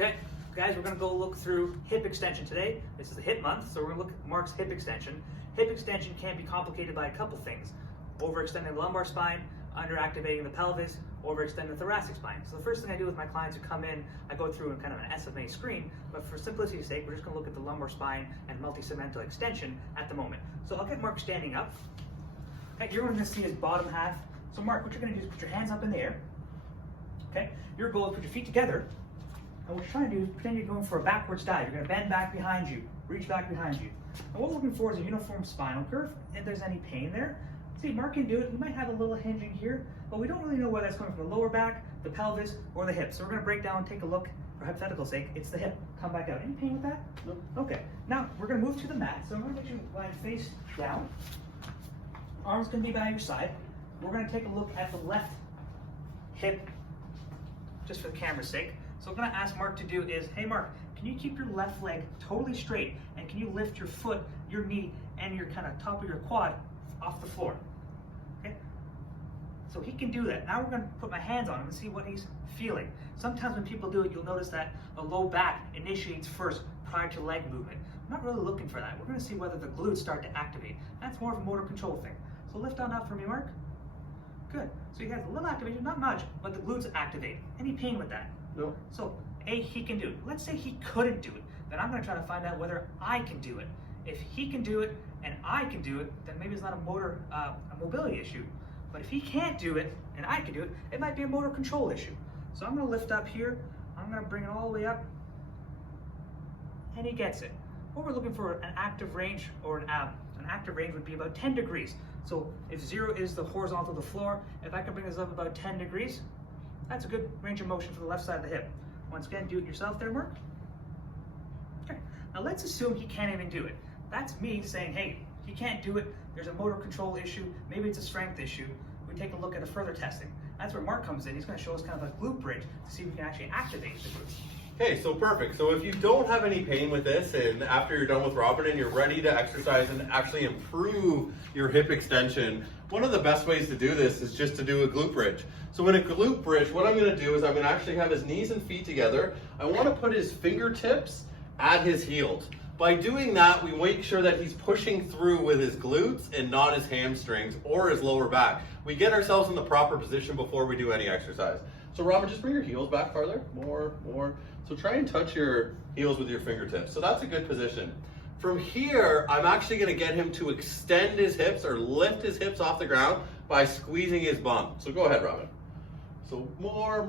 Okay, guys, we're going to go look through hip extension today. This is a hip month, so we're going to look at Mark's hip extension. Hip extension can be complicated by a couple things: overextending the lumbar spine, underactivating the pelvis, overextending the thoracic spine. So the first thing I do with my clients who come in, I go through kind of an SMA screen, but for simplicity's sake, we're just going to look at the lumbar spine and multi-segmental extension at the moment. So I'll get Mark standing up. Okay, you're going to see his bottom half. So Mark, what you're going to do is put your hands up in the air. Okay, your goal is put your feet together. And what you're trying to do is pretend you're going for a backwards dive. You're going to bend back behind you, reach back behind you. And what we're looking for is a uniform spinal curve. If there's any pain there, see, Mark can do it. He might have a little hinging here, but we don't really know whether that's coming from the lower back, the pelvis, or the hip. So we're going to break down and take a look. For hypothetical sake, it's the hip. Come back out. Any pain with that? No. Okay. Now we're going to move to the mat. So I'm going to get you lying face down. Arms going to be by your side. We're going to take a look at the left hip, just for the camera's sake. So what I'm going to ask Mark to do is, hey Mark, can you keep your left leg totally straight, and can you lift your foot, your knee, and your kind of top of your quad off the floor? Okay? So he can do that. Now we're going to put my hands on him and see what he's feeling. Sometimes when people do it, you'll notice that the low back initiates first prior to leg movement. I'm not really looking for that. We're going to see whether the glutes start to activate. That's more of a motor control thing. So lift on up for me, Mark. Good. So he has a little activation, not much, but the glutes activate. Any pain with that? No. So A, he can do it. Let's say he couldn't do it. Then I'm going to try to find out whether I can do it. If he can do it and I can do it, then maybe it's not a mobility issue. But if he can't do it and I can do it, it might be a motor control issue. So I'm going to lift up here. I'm going to bring it all the way up, and he gets it. What we're looking for, an active range, or an active range would be about 10 degrees. So if 0 is the horizontal to the floor, if I can bring this up about 10 degrees, that's a good range of motion for the left side of the hip. Once again, do it yourself there, Mark. Okay. Now let's assume he can't even do it. That's me saying, hey, he can't do it. There's a motor control issue. Maybe it's a strength issue. We take a look at a further testing. That's where Mark comes in. He's going to show us kind of a glute bridge to see if we can actually activate the glutes. Okay, so perfect. So if you don't have any pain with this, and after you're done with Robin and you're ready to exercise and actually improve your hip extension, one of the best ways to do this is just to do a glute bridge. So in a glute bridge, what I'm going to do is I'm going to actually have his knees and feet together. I want to put his fingertips at his heels. By doing that, we make sure that he's pushing through with his glutes and not his hamstrings or his lower back. We get ourselves in the proper position before we do any exercise. So Robin, just bring your heels back farther, more. So try and touch your heels with your fingertips. So that's a good position. From here, I'm actually going to get him to extend his hips or lift his hips off the ground by squeezing his bum. So go ahead, Robin. So more.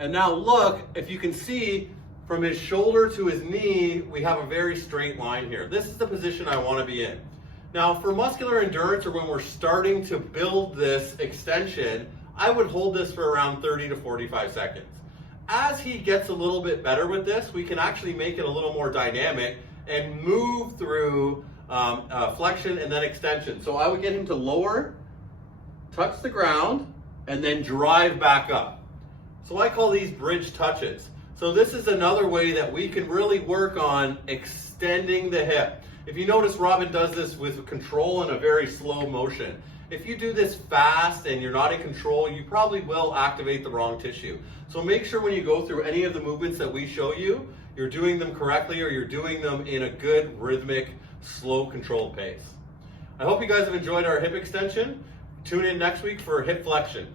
And now look, if you can see, from his shoulder to his knee, we have a very straight line here. This is the position I want to be in. Now, for muscular endurance, or when we're starting to build this extension, I would hold this for around 30 to 45 seconds. As he gets a little bit better with this, we can actually make it a little more dynamic and move through flexion and then extension. So I would get him to lower, touch the ground, and then drive back up. So I call these bridge touches. So this is another way that we can really work on extending the hip. If you notice, Robin does this with control and a very slow motion. If you do this fast and you're not in control, you probably will activate the wrong tissue. So make sure when you go through any of the movements that we show you, you're doing them correctly or you're doing them in a good, rhythmic, slow, controlled pace. I hope you guys have enjoyed our hip extension. Tune in next week for hip flexion.